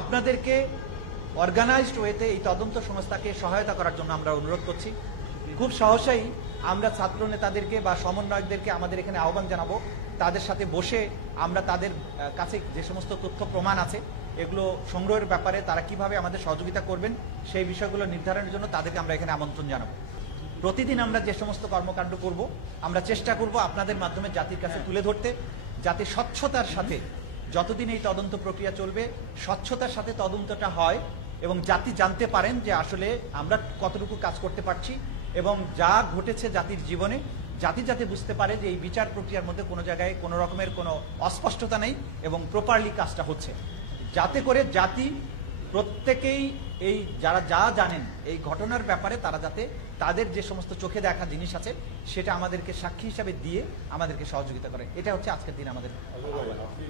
আপনাদেরকে অর্গানাইজড ওয়েতে এই তদন্ত সংস্থাকে সহায়তা করার জন্য আমরা অনুরোধ করছি। খুব সহসাই আমরা ছাত্র নেতাদেরকে বা সমন্বয়কদেরকে আমাদের এখানে আহ্বান জানাবো, তাদের সাথে বসে আমরা তাদের কাছে যে সমস্ত তথ্য প্রমাণ আছে এগুলো সংগ্রহের ব্যাপারে তারা কিভাবে আমাদের সহযোগিতা করবেন সেই বিষয়গুলো নির্ধারণের জন্য তাদেরকে আমরা এখানে আমন্ত্রণ জানাবো। প্রতিদিন আমরা যে সমস্ত কর্মকাণ্ড করব আমরা চেষ্টা করব আপনাদের মাধ্যমে জাতির কাছে তুলে ধরতে, যাতে স্বচ্ছতার সাথে যতদিন এই তদন্ত প্রক্রিয়া চলবে স্বচ্ছতার সাথে তদন্তটা হয় এবং জাতি জানতে পারেন যে আসলে আমরা কতটুকু কাজ করতে পারছি এবং যা ঘটেছে জাতির জীবনে জাতি যাতে বুঝতে পারে যে এই বিচার প্রক্রিয়ার মধ্যে কোনো জায়গায় কোনো রকমের কোনো অস্পষ্টতা নেই এবং প্রপারলি কাজটা হচ্ছে, যাতে করে জাতি প্রত্যেকেই এই যারা যা জানেন এই ঘটনার ব্যাপারে তারা যাতে তাদের যে সমস্ত চোখে দেখা জিনিস আছে সেটা আমাদেরকে সাক্ষী হিসাবে দিয়ে আমাদেরকে সহযোগিতা করে। এটা হচ্ছে আজকের দিন আমাদের।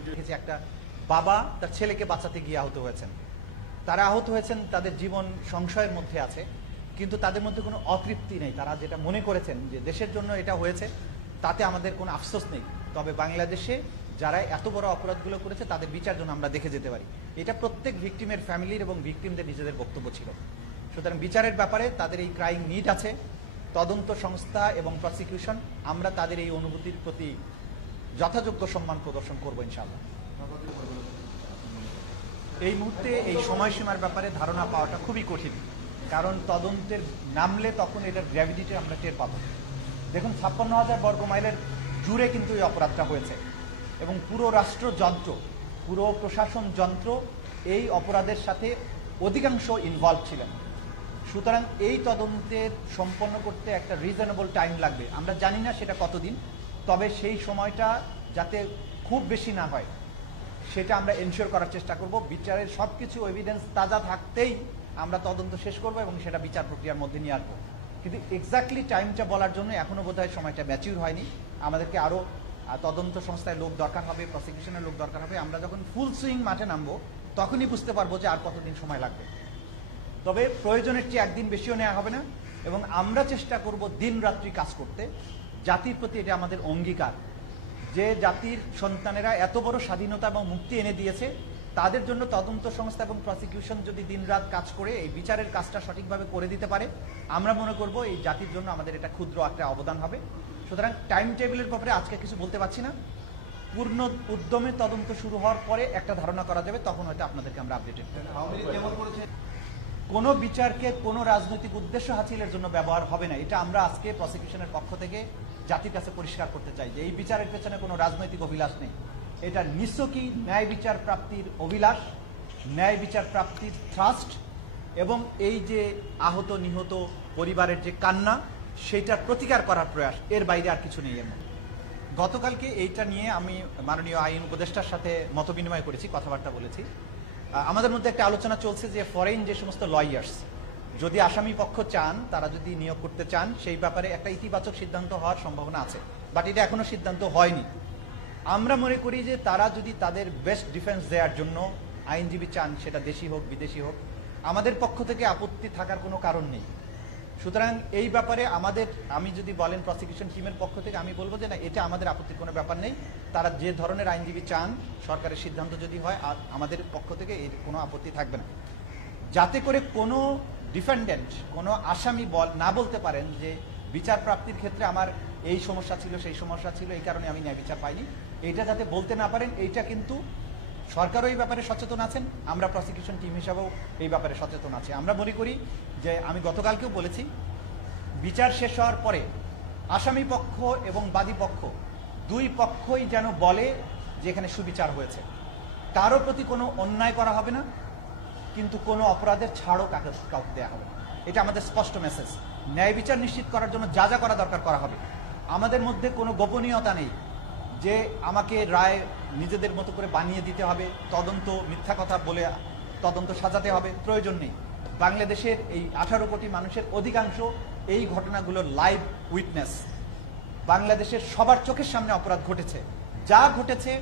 দেখেছি একটা বাবা তার ছেলেকে বাঁচাতে গিয়ে আহত হয়েছেন, তারা আহত হয়েছেন, তাদের জীবন সংশয়ের মধ্যে আছে, কিন্তু তাদের মধ্যে কোনো অতৃপ্তি নেই। তারা যেটা মনে করেছেন যে দেশের জন্য এটা হয়েছে তাতে আমাদের কোনো আফসোস নেই, তবে বাংলাদেশে যারা এত বড় অপরাধগুলো করেছে তাদের বিচার জন্য আমরা দেখে যেতে পারি। এটা প্রত্যেক ভিকটিমের ফ্যামিলির এবং ভিকটিমদের নিজেদের বক্তব্য ছিল। সুতরাং বিচারের ব্যাপারে তাদের এই ক্রাইং নিড আছে, তদন্ত সংস্থা এবং প্রসিকিউশন আমরা তাদের এই অনুভূতির প্রতি যথাযোগ্য সম্মান প্রদর্শন করবো ইনশাআল্লাহ। এই মুহূর্তে এই সময়সীমার ব্যাপারে ধারণা পাওয়াটা খুবই কঠিন, কারণ তদন্তের নামলে তখন এটার গ্র্যাভিটিটা আমরা টের পাবো। দেখুন 56,000 বর্গ মাইলের জুড়ে কিন্তু এই অপরাধটা হয়েছে এবং পুরো রাষ্ট্রযন্ত্র, পুরো প্রশাসন যন্ত্র এই অপরাধের সাথে অধিকাংশ ইনভলভ ছিলেন। সুতরাং এই তদন্তের সম্পন্ন করতে একটা রিজনেবল টাইম লাগবে। আমরা জানি না সেটা কতদিন, তবে সেই সময়টা যাতে খুব বেশি না হয় সেটা আমরা এনশিওর করার চেষ্টা করব। বিচারের সবকিছু এভিডেন্স তাজা থাকতেই আমরা তদন্ত শেষ করব এবং সেটা বিচার প্রক্রিয়ার মধ্যে নিয়ে আসবো। কিন্তু এক্স্যাক্টলি টাইমটা বলার জন্য এখনো বোধহয় সময়টা ম্যাচিউর হয়নি। আমাদেরকে আরো তদন্ত সংস্থায় লোক দরকার হবে, প্রসিকিউশনের লোক দরকার হবে। আমরা যখন ফুল সুইং মাঠে নামবো তখনই বুঝতে পারবো যে আর কতদিন সময় লাগবে। তবে প্রয়োজনের চেয়ে একদিন বেশিও নেওয়া হবে না এবং আমরা চেষ্টা করব দিন রাত্রি কাজ করতে। জাতির প্রতি এটা আমাদের অঙ্গীকার যে জাতির সন্তানেরা এত বড় স্বাধীনতা এবং মুক্তি এনে দিয়েছে, তাদের জন্য তদন্ত সংস্থা এবং প্রসিকিউশন যদি দিনরাত কাজ করে এই বিচারের কাজটা সঠিকভাবে করে দিতে পারে, আমরা মনে করব এই জাতির জন্য আমাদের এটা ক্ষুদ্র একটা অবদান হবে। সুতরাং টাইম টেবিলের ব্যাপারে আজকে কিছু বলতে পারছি না। পূর্ণ উদ্যমে তদন্ত শুরু হওয়ার পরে একটা ধারণা করা যাবে, তখন হয়তো আপনাদেরকে আমরা আপডেটেড করব। কোনো বিচারকে কোনো রাজনৈতিক উদ্দেশ্য হাসিলের জন্য ব্যবহার হবে না, এটা আমরা আজকে প্রসিকিউশনের পক্ষ থেকে জাতির কাছে পরিষ্কার করতে চাই যে এই বিচারের পেছনে কোনো রাজনৈতিক অভিলাষ নেই। এটা নিশ্চয়ই ন্যায় বিচার প্রাপ্তির অভিলাষ, ন্যায় বিচার প্রাপ্তির ট্রাস্ট এবং এই যে আহত নিহত পরিবারের যে কান্না সেইটার প্রতিকার করার প্রয়াস, এর বাইরে আর কিছু নেই এর মধ্যে। গতকালকে এইটা নিয়ে আমি মাননীয় আইন উপদেষ্টার সাথে মতবিনিময় করেছি, কথাবার্তা বলেছি। আমাদের মধ্যে একটা আলোচনা চলছে যে ফরেন যে সমস্ত লয়ার্স যদি আসামি পক্ষ চান, তারা যদি নিয়োগ করতে চান, সেই ব্যাপারে একটা ইতিবাচক সিদ্ধান্ত হওয়ার সম্ভাবনা আছে, বাট এটা এখনো সিদ্ধান্ত হয়নি। আমরা মনে করি যে তারা যদি তাদের বেস্ট ডিফেন্স দেওয়ার জন্য আইনজীবী চান, সেটা দেশি হোক বিদেশি হোক, আমাদের পক্ষ থেকে আপত্তি থাকার কোনো কারণ নেই। সুতরাং এই ব্যাপারে আমি যদি বলেন প্রসিকিউশন টিমের পক্ষ থেকে, আমি বলবো যে না, এটা আমাদের আপত্তির কোনো ব্যাপার নেই। তারা যে ধরনের আইনজীবী চান, সরকারের সিদ্ধান্ত যদি হয়, আর আমাদের পক্ষ থেকে এর কোনো আপত্তি থাকবে না, যাতে করে কোনো ডিফেন্ডেন্ট, কোনো আসামি না বলতে পারেন যে বিচার প্রাপ্তির ক্ষেত্রে আমার এই সমস্যা ছিল, সেই সমস্যা ছিল, এই কারণে আমি ন্যায় বিচার পাইনি। এইটা যাতে বলতে না পারেন, এইটা কিন্তু সরকারও এই ব্যাপারে সচেতন আছেন, আমরা প্রসিকিউশন টিম হিসাবেও এই ব্যাপারে সচেতন আছি। আমরা মনে করি যে, আমি গতকালকেও বলেছি, বিচার শেষ হওয়ার পরে আসামি পক্ষ এবং বাদী পক্ষ দুই পক্ষই যেন বলে যে এখানে সুবিচার হয়েছে, কারো প্রতি কোনো অন্যায় করা হবে না, কিন্তু কোনো অপরাধের ছাড়ও কাউকে দেওয়া হবে না। এটা আমাদের স্পষ্ট মেসেজ। ন্যায় বিচার নিশ্চিত করার জন্য যা যা করা দরকার করা হবে। আমাদের মধ্যে কোনো গোপনীয়তা নেই যে আমাকে রায় নিজেদের মতো করে বানিয়ে দিতে হবে, তদন্ত মিথ্যা কথা বলে তদন্ত সাজাতে হবে, প্রয়োজন নেই। বাংলাদেশের এই 18 কোটি মানুষের অধিকাংশ এই ঘটনাগুলোর লাইভ উইটনেস। বাংলাদেশের সবার চোখের সামনে অপরাধ ঘটেছে, যা ঘটেছে,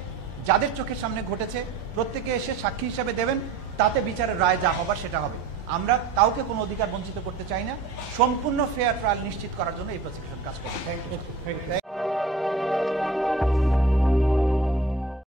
যাদের চোখের সামনে ঘটেছে প্রত্যেকে এসে সাক্ষী হিসাবে দেবেন, তাতে বিচারের রায় যা হবার সেটা হবে। আমরা কাউকে কোনো অধিকার বঞ্চিত করতে চাই না। সম্পূর্ণ ফেয়ার ট্রায়াল নিশ্চিত করার জন্য এই প্রসিকিউশন কাজ করবে।